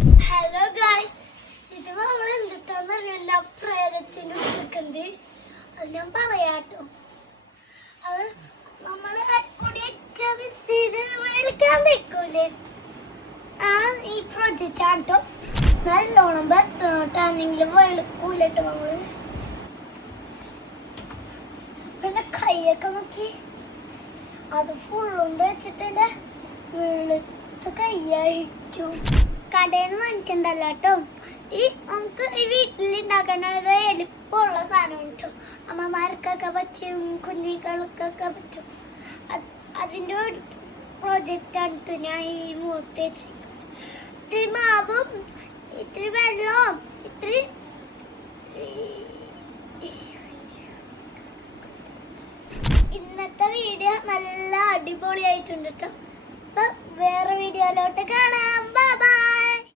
Hello guys, ഇത് നമ്മൾ എന്തിട്ടാന്ന് പ്രേരത്തിന് എടുക്കുന്നത് അത് ഞാൻ പറയാട്ടോ. അത് നമ്മള് കൂടിയൊക്കെ മിസ് ചെയ്ത് വിളിക്കാൻ നിൽക്കൂലേ, ഈ പ്രൊജക്റ്റ് ആട്ടോ. നല്ലോണം ഭർത്താണെങ്കിലും വെളുക്കൂലട്ടോ നമ്മള്. പിന്നെ കൈയൊക്കെ നോക്കി, അത് ഫുള്ളും വെച്ചിട്ട് വെളുത്ത കൈയായിട്ടു. കടയിൽ നിന്ന് വാങ്ങിക്കണ്ടല്ലോ കേട്ടോ. നമുക്ക് ഈ വീട്ടിലുണ്ടാക്കുന്ന ഒരു എളുപ്പമുള്ള സാധനം കിട്ടും. അമ്മമാർക്കൊക്കെ പറ്റും, കുഞ്ഞുങ്ങൾക്കൊക്കെ പറ്റും. അതിൻ്റെ ഒരു പ്രൊജക്റ്റാണ് കേട്ടോ ഞാൻ ഈ മുഖത്ത് വെച്ചിരിക്കുന്നത്. ഇത്തിരി മാവും ഇത്തിരി വെള്ളവും ഇത്തിരി ഇന്നത്തെ വീഡിയോ നല്ല അടിപൊളിയായിട്ടുണ്ട് കേട്ടോ. അപ്പൊ വേറെ വീഡിയോയിലോട്ട് കാണാം. Bye bye.